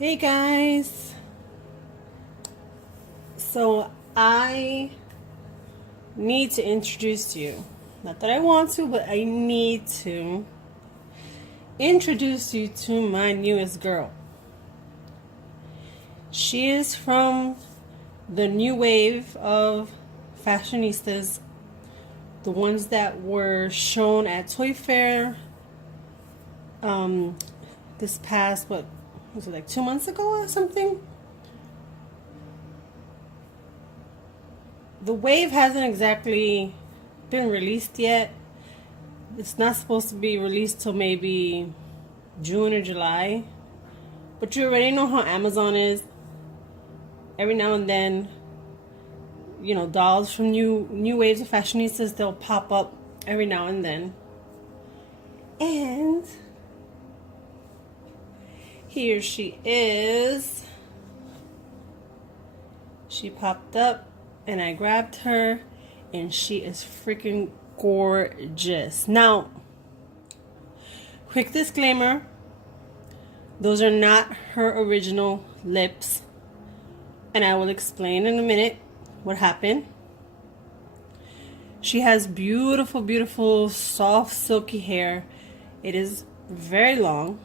Hey guys, so I need to introduce you. Not that I want to, but I need to introduce you to my newest girl. She is from the new wave of fashionistas, the ones that were shown at Toy Fair this past, what was it, like 2 months ago or something? The wave hasn't exactly been released yet. It's not supposed to be released till maybe June or July. But you already know how Amazon is. Every now and then, dolls from new waves of fashionistas, they'll pop up every now and then. And here she is. She popped up and I grabbed her, and she is freaking gorgeous. Now, quick disclaimer, those are not her original lips, and I will explain in a minute what happened. She has beautiful, beautiful, soft, silky hair. It is very long.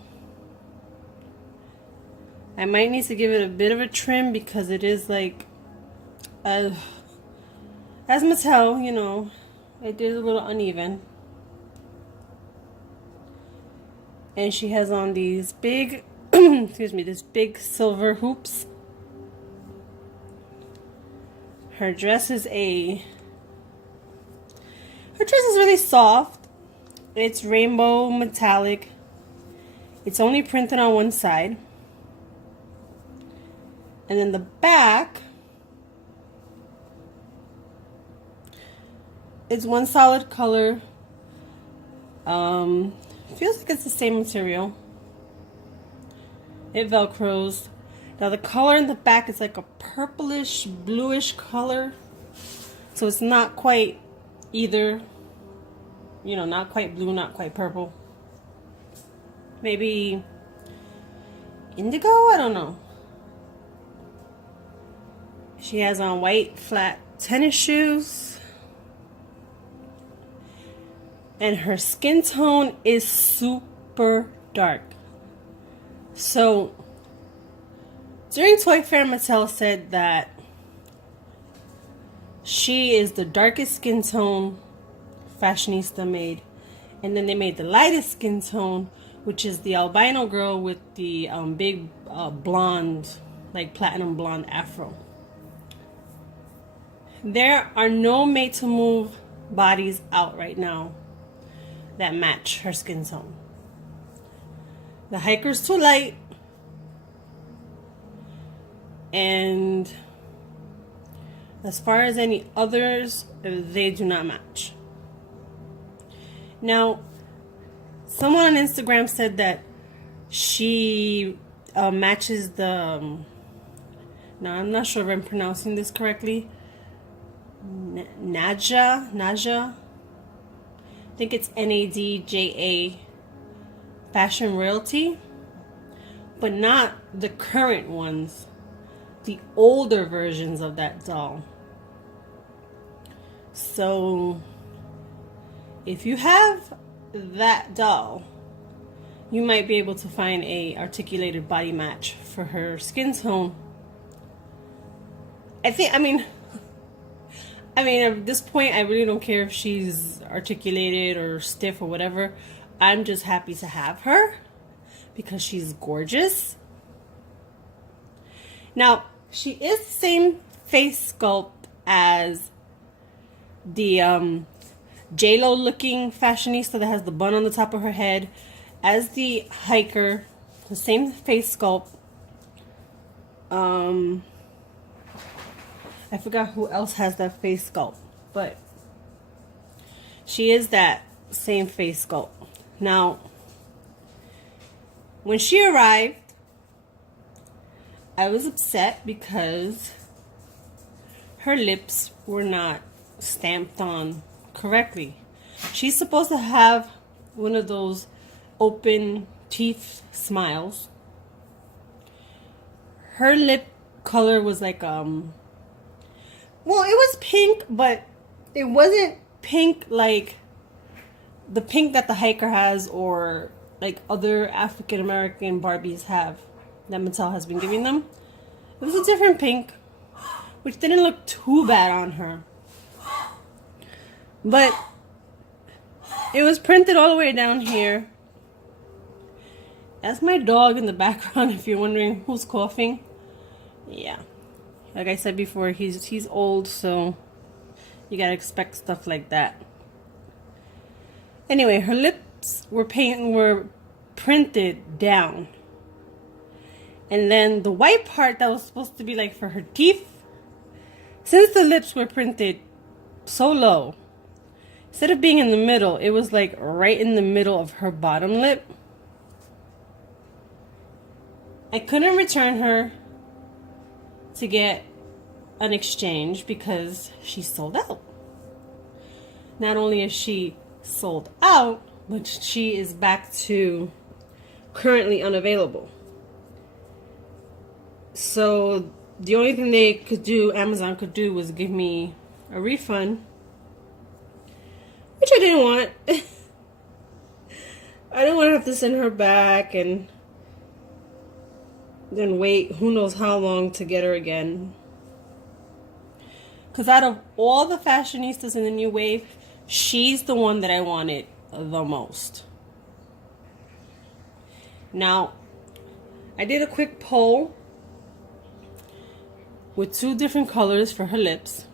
I might need to give it a bit of a trim because it is like, as Mattel, it is a little uneven. And she has on these big, these big silver hoops. Her dress is really soft. It's rainbow metallic. It's only printed on one side. And then the back, it's one solid color. Feels like it's the same material. It velcros. Now the color in the back is like a purplish, bluish color. So it's not quite either, not quite blue, not quite purple. Maybe indigo? I don't know. She has on white flat tennis shoes. And her skin tone is super dark. So during Toy Fair, Mattel said that she is the darkest skin tone fashionista made. And then they made the lightest skin tone, which is the albino girl with the big blonde, like platinum blonde afro. There are no made to move bodies out right now that match her skin tone. The hiker's too light, and as far as any others, they do not match. Now, someone on Instagram said that she matches the now I'm not sure if I'm pronouncing this correctly, Naja, I think it's NADJA Fashion Royalty, but not the current ones, the older versions of that doll. So if you have that doll, you might be able to find a articulated body match for her skin tone. I mean, at this point, I really don't care if she's articulated or stiff or whatever. I'm just happy to have her because she's gorgeous. Now, she is the same face sculpt as the J-Lo looking fashionista that has the bun on the top of her head, as the hiker, the same face sculpt. I forgot who else has that face sculpt, but she is that same face sculpt. Now, when she arrived, I was upset because her lips were not stamped on correctly. She's supposed to have one of those open teeth smiles. her lip color was like, well, it was pink, but it wasn't pink like the pink that the hiker has or like other African American Barbies have that Mattel has been giving them. It was a different pink, which didn't look too bad on her. But it was printed all the way down here. That's my dog in the background, if you're wondering who's coughing. Yeah. Like I said before, he's old, so you gotta expect stuff like that. Anyway, her lips were printed down. And then the white part that was supposed to be like for her teeth, since the lips were printed so low, instead of being in the middle, it was like right in the middle of her bottom lip. I couldn't return her to get an exchange because she sold out. Not only is she sold out, but she is back to currently unavailable. So the only thing they could do, Amazon could do, was give me a refund, which I didn't want. I didn't want to have to send her back and then wait who knows how long to get her again. Because out of all the fashionistas in the new wave, she's the one that I wanted the most. Now, I did a quick poll with 2 different colors for her lips.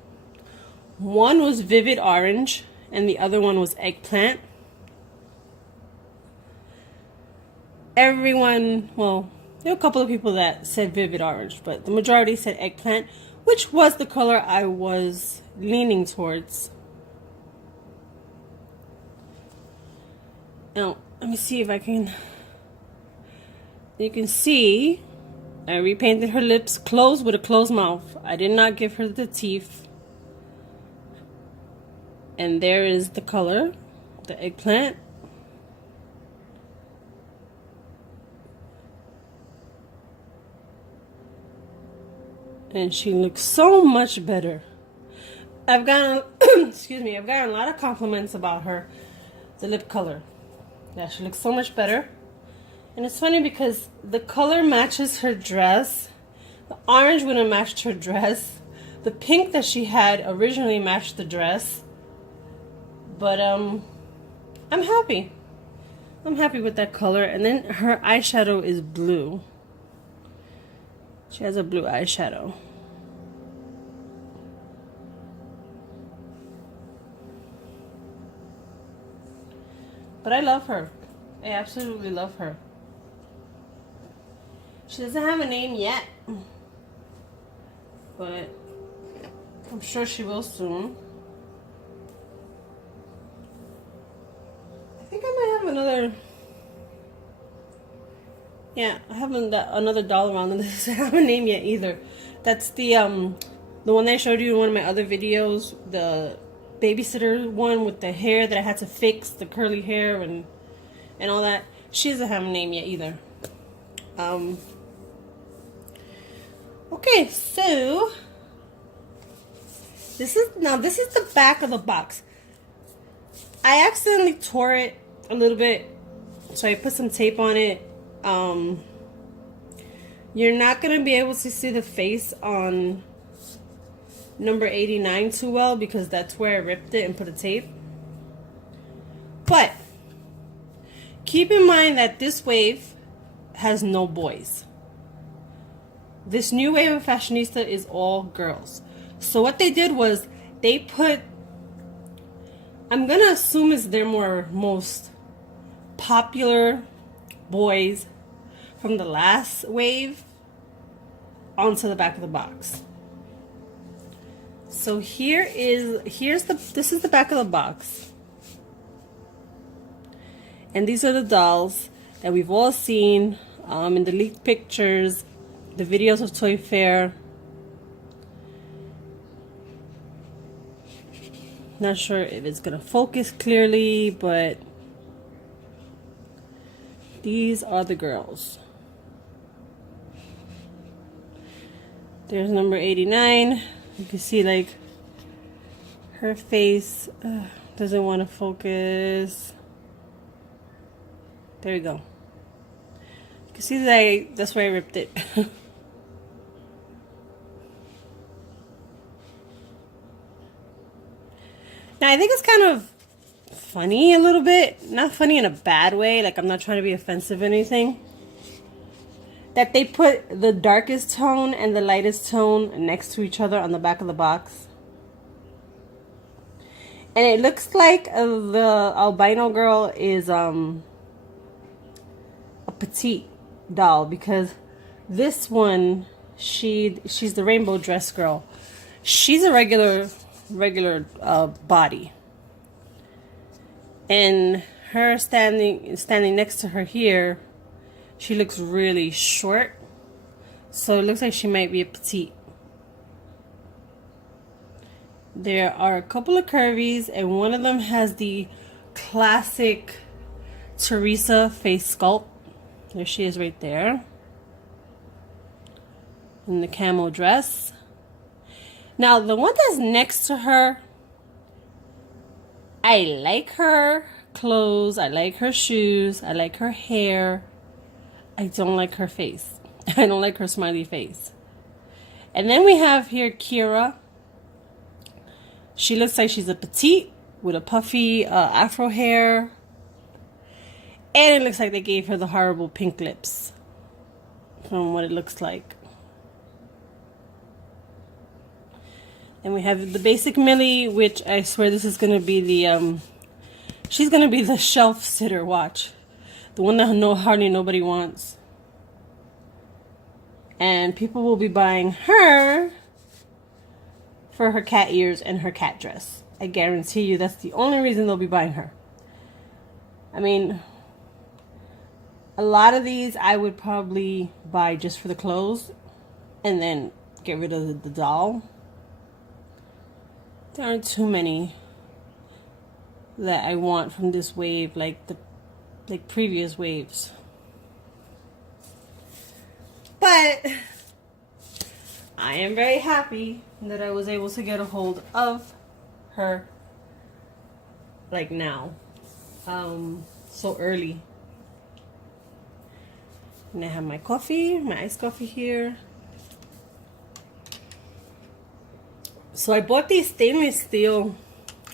One was vivid orange and the other one was eggplant. Everyone, well, there were a couple of people that said vivid orange, but the majority said eggplant, which was the color I was leaning towards. Now, let me see if I can... You can see I repainted her lips closed with a closed mouth. I did not give her the teeth. And there is the color, the eggplant. And she looks so much better. I've gotten, excuse me, I've gotten a lot of compliments about her, the lip color. Yeah, she looks so much better. And it's funny because the color matches her dress. The orange would have matched her dress. The pink that she had originally matched the dress. But I'm happy. I'm happy with that color. And then her eyeshadow is blue. She has a blue eyeshadow. But I love her. I absolutely love her. She doesn't have a name yet, but I'm sure she will soon. I think I might have another... Yeah, I have another doll around that doesn't have a name yet either. That's the one that I showed you in one of my other videos, the babysitter one with the hair that I had to fix, the curly hair and all that. She doesn't have a name yet either. Okay, so this is the back of the box. I accidentally tore it a little bit, so I put some tape on it. You're not gonna be able to see the face on number 89 too well because that's where I ripped it and put a tape. But keep in mind that this wave has no boys. This new wave of Fashionista is all girls. So what they did was they put, I'm gonna assume it's their most popular boys from the last wave onto the back of the box. So this is the back of the box. And these are the dolls that we've all seen in the leaked pictures, the videos of Toy Fair. Not sure if it's gonna focus clearly, but these are the girls. There's number 89. You can see like her face doesn't want to focus. There you go. You can see that that's why I ripped it. Now I think it's kind of funny a little bit. Not funny in a bad way. Like I'm not trying to be offensive or anything. That they put the darkest tone and the lightest tone next to each other on the back of the box. And it looks like the albino girl is a petite doll, because this one, she's the rainbow dress girl. She's a regular body. And her standing next to her here, she looks really short, so it looks like she might be a petite. There are a couple of curvies, and one of them has the classic Teresa face sculpt. There she is right there. In the camo dress. Now, the one that's next to her, I like her clothes, I like her shoes, I like her hair. I don't like her face. I don't like her smiley face. And then we have here Kira. She looks like she's a petite with a puffy afro hair. And it looks like they gave her the horrible pink lips from what it looks like. And we have the basic Millie, which I swear this is going to be the, she's going to be the shelf sitter, watch. The one that hardly nobody wants. And people will be buying her for her cat ears and her cat dress. I guarantee you that's the only reason they'll be buying her. I mean, a lot of these I would probably buy just for the clothes and then get rid of the doll. There aren't too many that I want from this wave like previous waves. But I am very happy that I was able to get a hold of her like now, so early. And I have my coffee, my iced coffee here. So I bought these stainless steel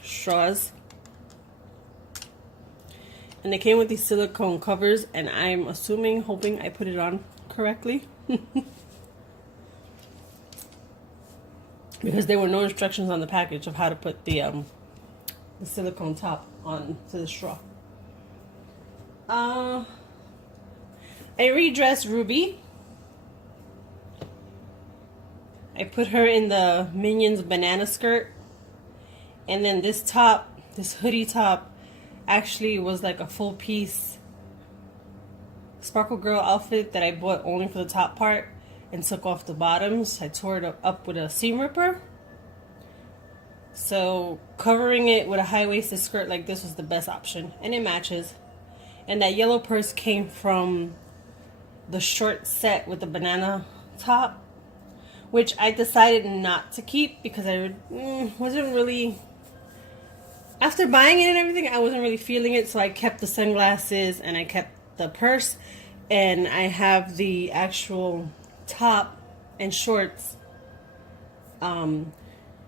straws. And they came with these silicone covers, and I'm hoping I put it on correctly. Because there were no instructions on the package of how to put the silicone top on to the straw. I redressed Ruby. I put her in the Minions banana skirt. And then this top, this hoodie top, actually was like a full piece Sparkle Girl outfit that I bought only for the top part and took off the bottoms. I tore it up with a seam ripper. So covering it with a high-waisted skirt like this was the best option, and it matches. And that yellow purse came from the short set with the banana top, which I decided not to keep because I wasn't really, after buying it and everything, I wasn't really feeling it. So I kept the sunglasses and I kept the purse, and I have the actual top and shorts,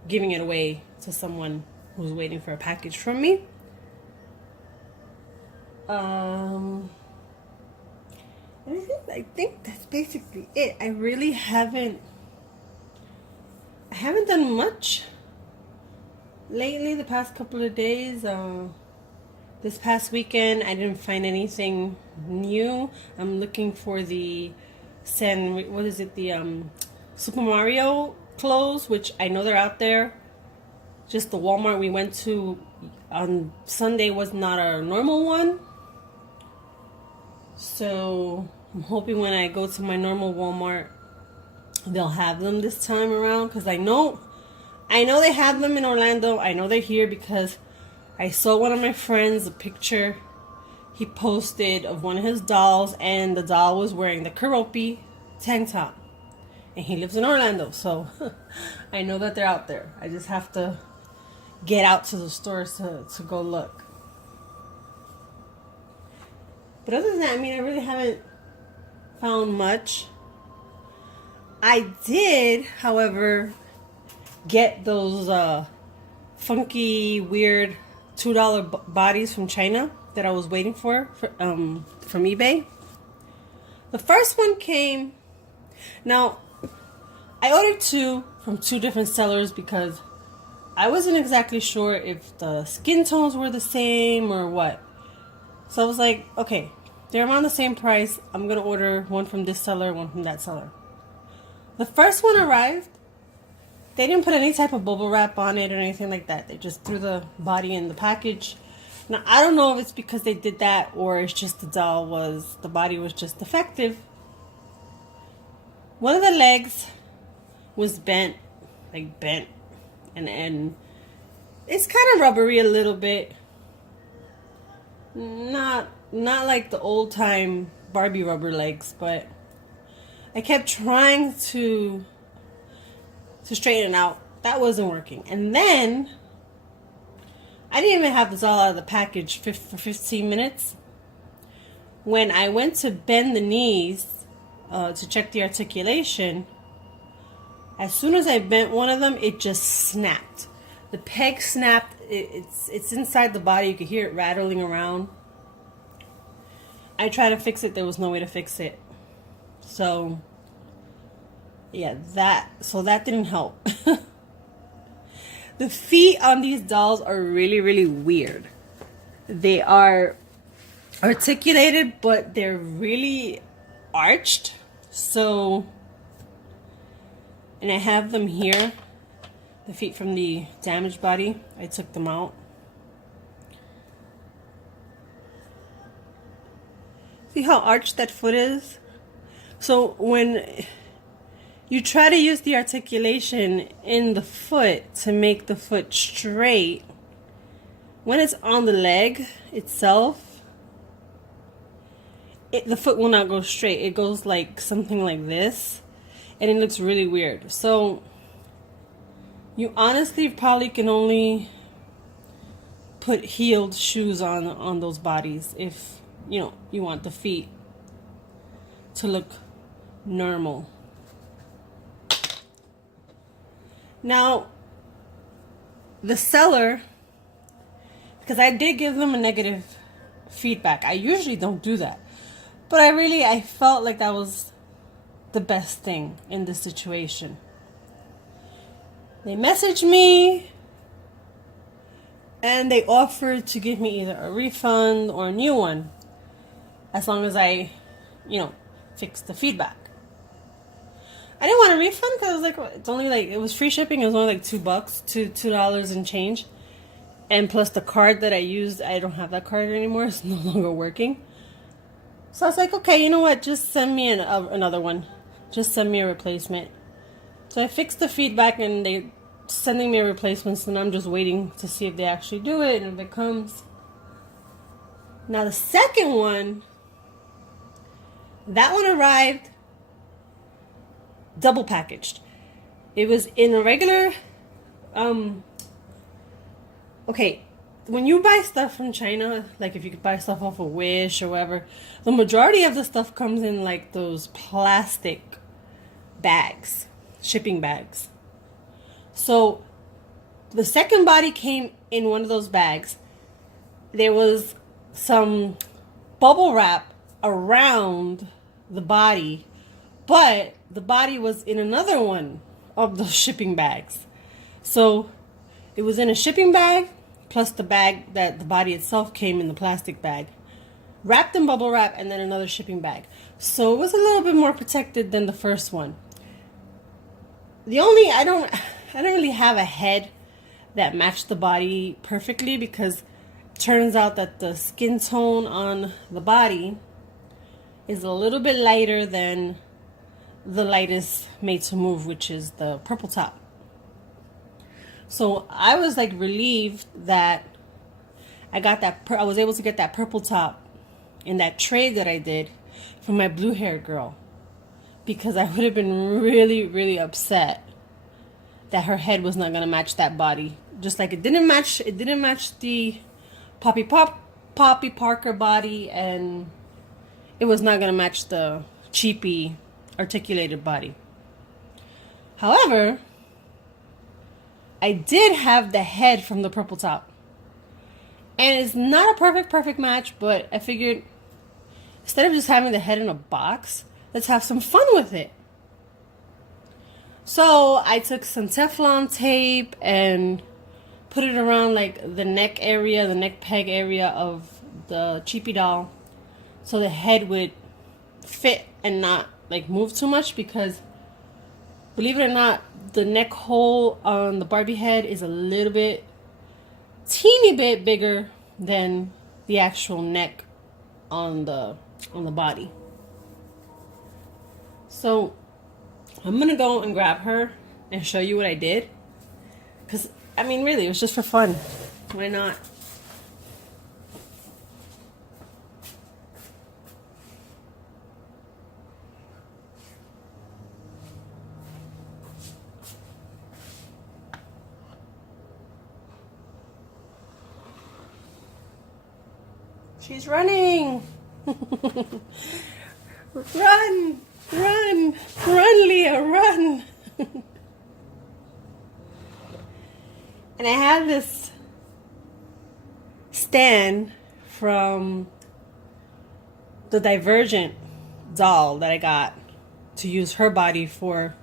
giving it away to someone who's waiting for a package from me. I think that's basically it. I really haven't done much lately, the past couple of days. This past weekend I didn't find anything new. I'm looking for the Super Mario clothes, which I know they're out there. Just the Walmart we went to on Sunday was not our normal one. So I'm hoping when I go to my normal Walmart, they'll have them this time around, because I know they have them in Orlando. I know they're here because I saw one of my friends, a picture he posted of one of his dolls, and the doll was wearing the Keroppi tank top. And he lives in Orlando, so I know that they're out there. I just have to get out to the stores to go look. But other than that, I mean, I really haven't found much. I did, however, get those funky, weird $2 bodies from China that I was waiting for from eBay. The first one came. Now, I ordered two from two different sellers because I wasn't exactly sure if the skin tones were the same or what. So I was like, okay, they're around the same price. I'm going to order one from this seller, one from that seller. The first one arrived. They didn't put any type of bubble wrap on it or anything like that. They just threw the body in the package. Now, I don't know if it's because they did that or it's just the body was just defective. One of the legs was bent, and it's kind of rubbery a little bit. Not like the old time Barbie rubber legs, but I kept trying to straighten it out. That wasn't working. And then I didn't even have this all out of the package for 15 minutes. When I went to bend the knees to check the articulation, as soon as I bent one of them, it just snapped. The peg snapped. It's inside the body. You could hear it rattling around. I tried to fix it. There was no way to fix it. So, yeah, that didn't help. The feet on these dolls are really, really weird. They are articulated, but they're really arched. So, and I have them here. The feet from the damaged body. I took them out. See how arched that foot is? So when you try to use the articulation in the foot to make the foot straight, when it's on the leg itself, the foot will not go straight. It goes like something like this, and it looks really weird. So you honestly probably can only put heeled shoes on those bodies if you want the feet to look normal. Now, the seller, because I did give them a negative feedback. I usually don't do that, but I felt like that was the best thing in this situation. They messaged me and they offered to give me either a refund or a new one as long as I, fix the feedback. I didn't want a refund because it was it was free shipping. It was only like $2, $2 and change. And plus the card that I used, I don't have that card anymore. It's no longer working. So I was like, okay, you know what? Just send me another one. Just send me a replacement. So I fixed the feedback and they're sending me a replacement. So now I'm just waiting to see if they actually do it and if it comes. Now the second one, that one arrived double packaged. It was in a regular, okay, when you buy stuff from China, like if you could buy stuff off of Wish or whatever, the majority of the stuff comes in like those plastic bags, shipping bags. So the second body came in one of those bags. There was some bubble wrap around the body, but the body was in another one of those shipping bags. So it was in a shipping bag plus the bag that the body itself came in the plastic bag, wrapped in bubble wrap, and then another shipping bag. So it was a little bit more protected than the first one. I don't really have a head that matched the body perfectly because it turns out that the skin tone on the body is a little bit lighter than the lightest made to move, which is the purple top. So I was relieved that I was able to get that purple top in that trade that I did for my blue hair girl, because I would have been really, really upset that her head was not gonna match that body. Just like it didn't match the Poppy Parker body, and it was not gonna match the cheapy articulated body. However, I did have the head from the purple top. And it's not a perfect match, but I figured instead of just having the head in a box, let's have some fun with it. So I took some Teflon tape and put it around like the neck area, the neck peg area of the cheapy doll, so the head would fit and not like move too much, because believe it or not, the neck hole on the Barbie head is a little bit, teeny bit bigger than the actual neck on the body. So I'm gonna go and grab her and show you what I did, because I mean, really, it was just for fun. Why not? She's running. Run, run, run, Leah, run. And I have this stand from the Divergent doll that I got to use her body for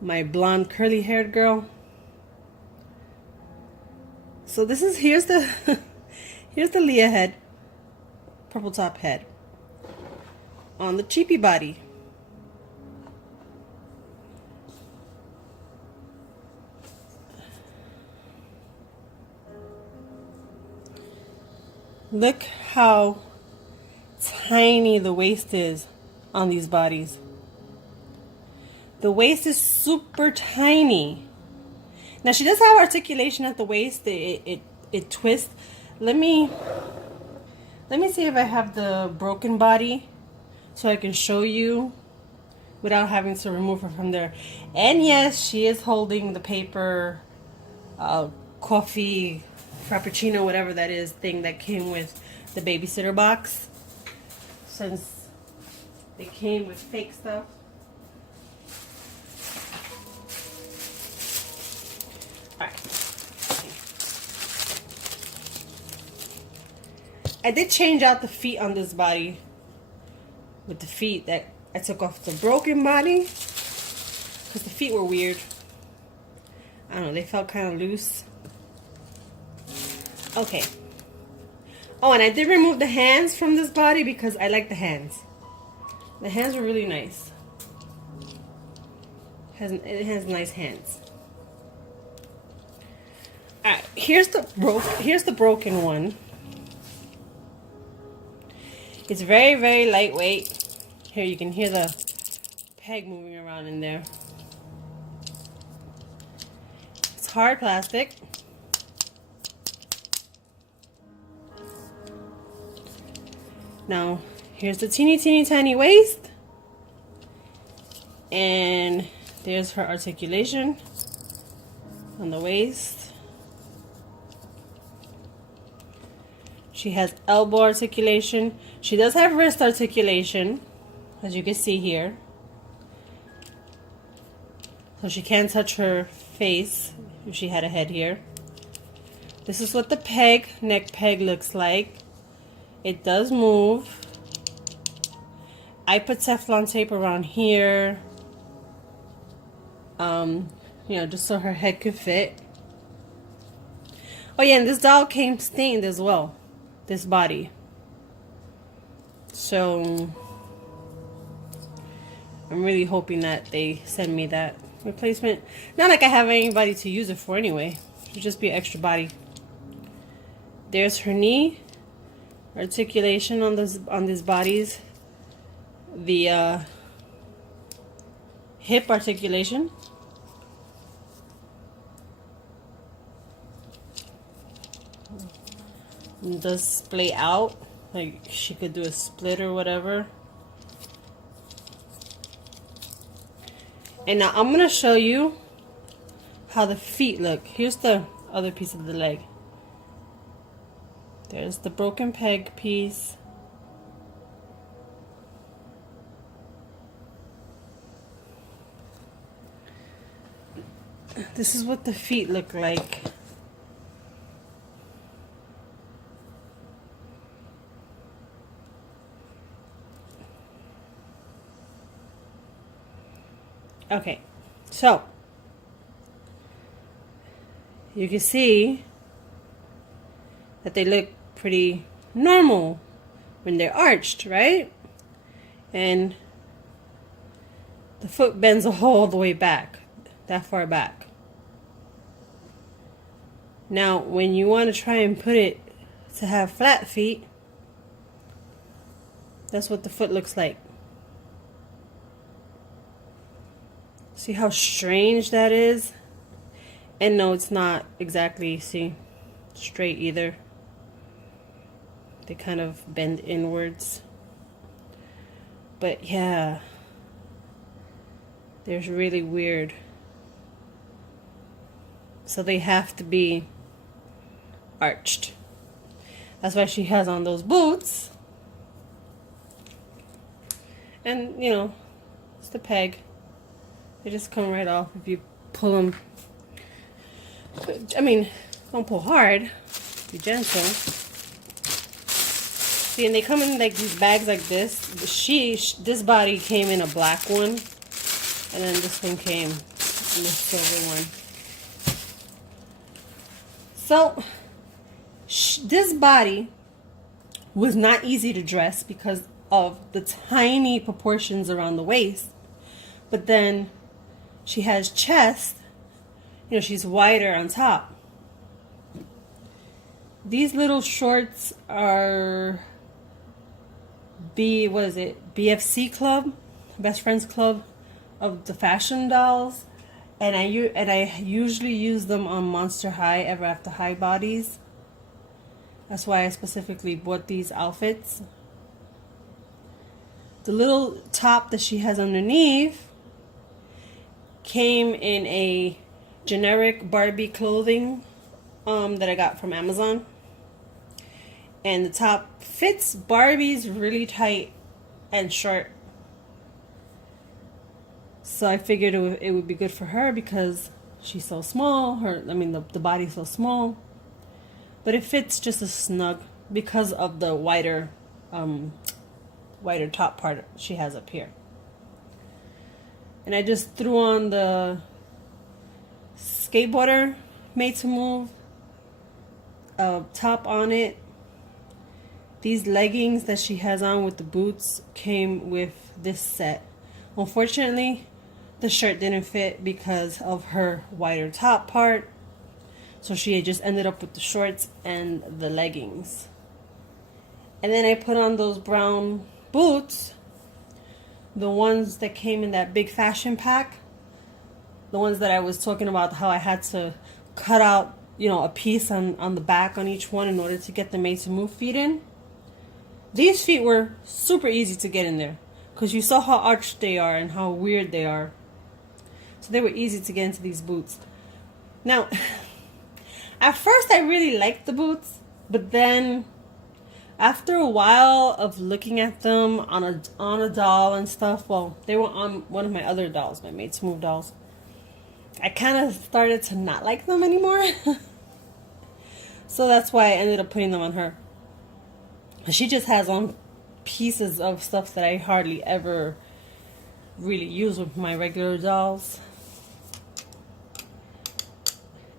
my blonde curly haired girl. So this is, here's the here's the Leah head, purple top head on the cheapy body. Look how tiny the waist is on these bodies. The waist is super tiny. Now she does have articulation at the waist. It twists. Let me see if I have the broken body so I can show you without having to remove her from there. And yes, she is holding the paper coffee frappuccino, whatever that is, thing that came with the babysitter box, since they came with fake stuff. Alright. I did change out the feet on this body with the feet that I took off the broken body, because the feet were weird. I don't know, they felt kind of loose. Okay. Oh, and I did remove the hands from this body because I like the hands. The hands were really nice. It has nice hands. Alright, here's the broken one. It's very, very lightweight. Here you can hear the peg moving around in there. It's hard plastic. Now, here's the teeny, teeny, tiny waist. And there's her articulation on the waist. She has elbow articulation. She does have wrist articulation, as you can see here. So she can touch her face if she had a head here. This is what the peg, neck peg, looks like. It does move. I put Teflon tape around here, you know, just so her head could fit. Oh yeah, and this doll came stained as well, this body. So I'm really hoping that they send me that replacement. Not like I have anybody to use it for anyway. It should just be an extra body. There's her knee articulation on these bodies. The hip articulation. It does splay out, like she could do a split or whatever. And now I'm gonna show you how the feet look. Here's the other piece of the leg. There's the broken peg piece. This is what the feet look like. Okay, so you can see that they look pretty normal when they're arched, right? And the foot bends all the way back, that far back. Now, when you want to try and put it to have flat feet, that's what the foot looks like. See how strange that is? And no, it's not exactly, see, straight either. They kind of bend inwards. But yeah, they're really weird. So they have to be arched. That's why she has on those boots. And, you know, it's the peg. They just come right off if you pull them. I mean, don't pull hard. Be gentle. See, and they come in like these bags like this. This body came in a black one, and then this one came in the silver one. So, this body was not easy to dress because of the tiny proportions around the waist. But then she has chest, you know, she's wider on top. These little shorts are BFC Club, Best Friends Club of the fashion dolls. And I usually use them on Monster High, Ever After High bodies. That's why I specifically bought these outfits. The little top that she has underneath came in a generic Barbie clothing that I got from Amazon. And the top fits Barbie's really tight and short. So I figured it would be good for her because she's so small. The body's so small. But it fits just as snug because of the wider top part she has up here. And I just threw on the skateboarder Made to Move top on it. These leggings that she has on with the boots came with this set. Unfortunately, the shirt didn't fit because of her wider top part. So she just ended up with the shorts and the leggings. And then I put on those brown boots. The ones that came in that big fashion pack. The ones that I was talking about, how I had to cut out, you know, a piece on the back on each one in order to get the Made to Move feet in. These feet were super easy to get in there because you saw how arched they are and how weird they are. So they were easy to get into these boots. Now, at first I really liked the boots, but then after a while of looking at them on a doll and stuff, well, they were on one of my other dolls, my Made to Move dolls, I kind of started to not like them anymore. So that's why I ended up putting them on her. She just has on pieces of stuff that I hardly ever really use with my regular dolls.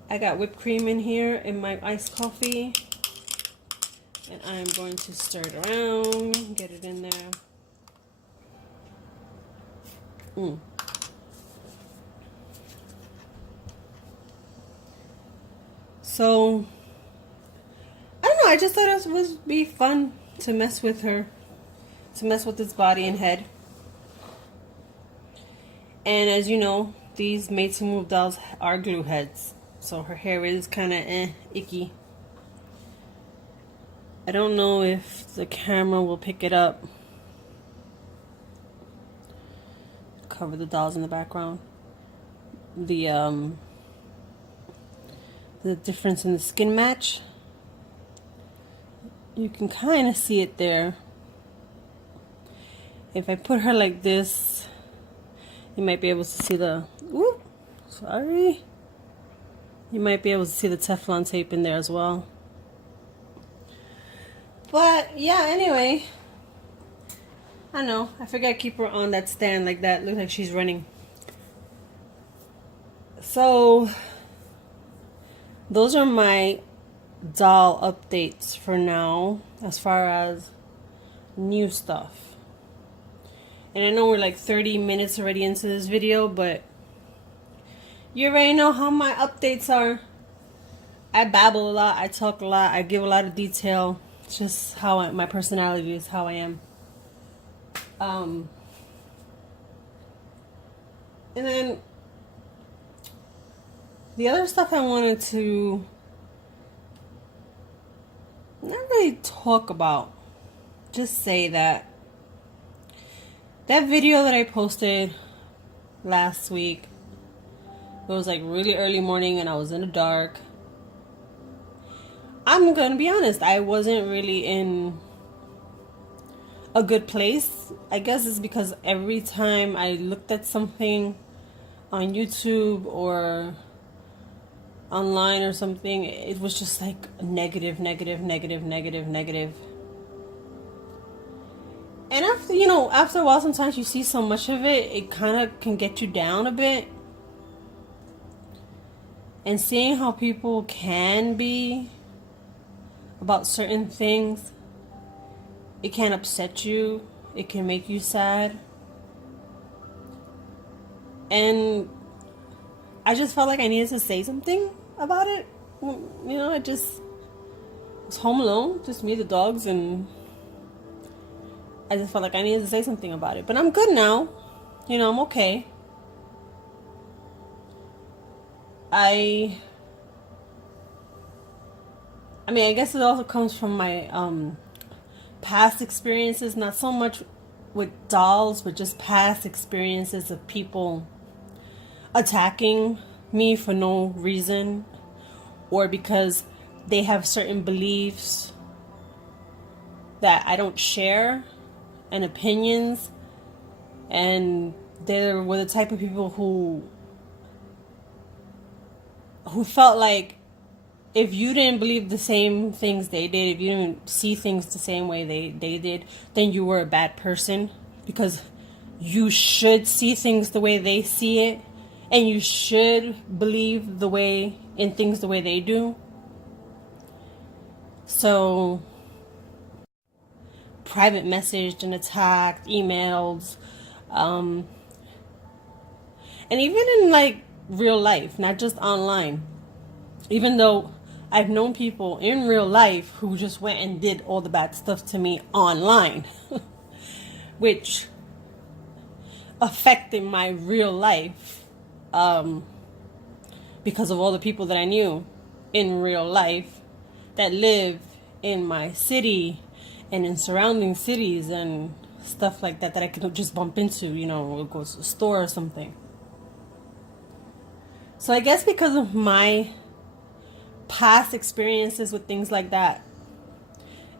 I got whipped cream in here in my iced coffee. And I'm going to stir it around, get it in there. So, I don't know, I just thought it would be fun to mess with her, to mess with this body and head. And as you know, these Made to Move dolls are glue heads. So her hair is kind of icky. I don't know if the camera will pick it up. Cover the dolls in the background. the difference in the skin match. You can kind of see it there. If I put her like this, you might be able to see the, whoop, sorry. You might be able to see the Teflon tape in there as well. But yeah, anyway, I don't know. I figured I'd keep her on that stand like that. Looks like she's running. So those are my doll updates for now as far as new stuff. And I know we're like 30 minutes already into this video, but you already know how my updates are. I babble a lot, I talk a lot, I give a lot of detail. It's just how my personality is, how I am. And then the other stuff I wanted to not really talk about, just say that video that I posted last week, it was like really early morning and I was in the dark. I'm gonna be honest, I wasn't really in a good place. I guess it's because every time I looked at something on YouTube or online or something, it was just like negative. And after a while, sometimes you see so much of it, it kind of can get you down a bit. And seeing how people can be about certain things, it can upset you, it can make you sad. And I just felt like I needed to say something about it. I just was home alone, just me, the dogs, and I just felt like I needed to say something about it. But I'm good now. I'm okay. I guess it also comes from my past experiences, not so much with dolls, but just past experiences of people attacking me for no reason, or because they have certain beliefs that I don't share and opinions, and they were the type of people who felt like if you didn't believe the same things they did, if you didn't see things the same way they did, then you were a bad person, because you should see things the way they see it, and you should believe in things the way they do. So, private messaged and attacked, emailed, and even in like real life, not just online. Even though I've known people in real life who just went and did all the bad stuff to me online, which affected my real life, because of all the people that I knew in real life that live in my city and in surrounding cities and stuff like that I could just bump into, go to the store or something. So I guess because of my past experiences with things like that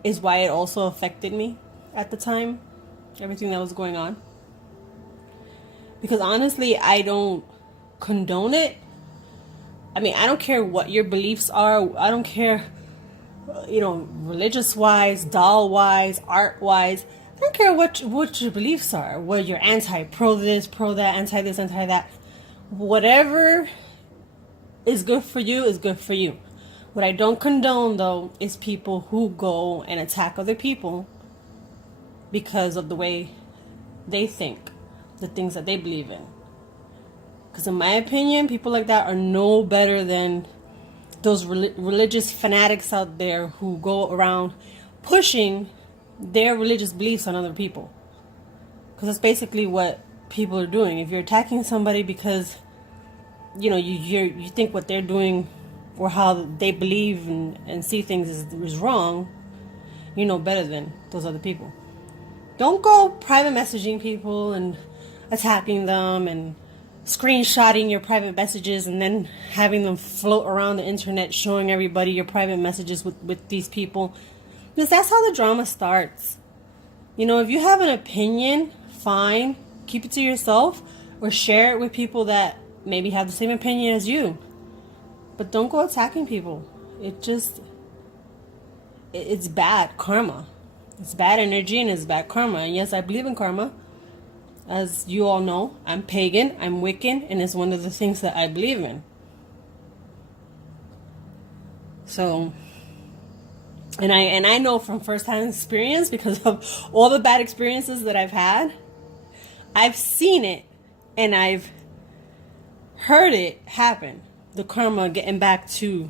is why it also affected me at the time, everything that was going on. Because honestly, I don't condone it. I don't care what your beliefs are. I don't care, religious wise, doll wise, art wise. I don't care what your beliefs are. Whether you're anti, pro this, pro that, anti this, anti that. Whatever is good for you is good for you. What I don't condone, though, is people who go and attack other people because of the way they think, the things that they believe in. Because in my opinion, people like that are no better than those religious fanatics out there who go around pushing their religious beliefs on other people. Because that's basically what people are doing. If you're attacking somebody because you think what they're doing or how they believe and see things is wrong, you know better than those other people. Don't go private messaging people and attacking them and screenshotting your private messages and then having them float around the internet showing everybody your private messages with these people. Because that's how the drama starts. You know, if you have an opinion, fine, keep it to yourself or share it with people that maybe have the same opinion as you. But don't go attacking people. It's bad karma. It's bad energy and it's bad karma. And yes, I believe in karma. As you all know, I'm pagan, I'm Wiccan, and it's one of the things that I believe in. So, and I know from first-hand experience, because of all the bad experiences that I've had, I've seen it and I've heard it happen. The karma getting back to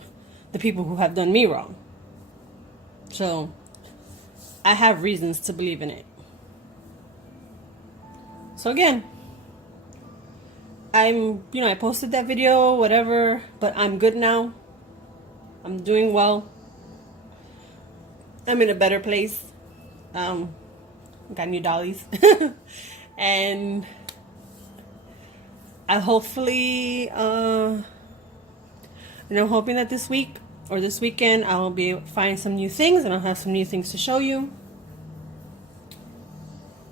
the people who have done me wrong. So, I have reasons to believe in it. So again, I posted that video, whatever, but I'm good now. I'm doing well. I'm in a better place. Got new dollies. And I hopefully, and I'm hoping that this week or this weekend I'll be able to find some new things and I'll have some new things to show you.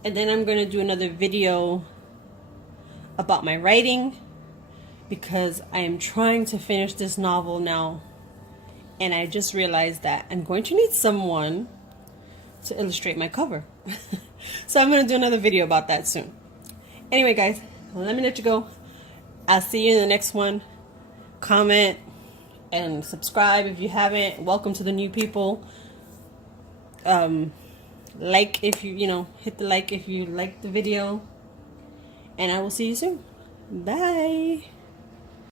And then I'm going to do another video about my writing, because I am trying to finish this novel now. And I just realized that I'm going to need someone to illustrate my cover. So I'm going to do another video about that soon. Anyway, guys, let me let you go. I'll see you in the next one. Comment and subscribe if you haven't. Welcome to the new people. Like if you hit the like if you liked the video, and I will see you soon. Bye.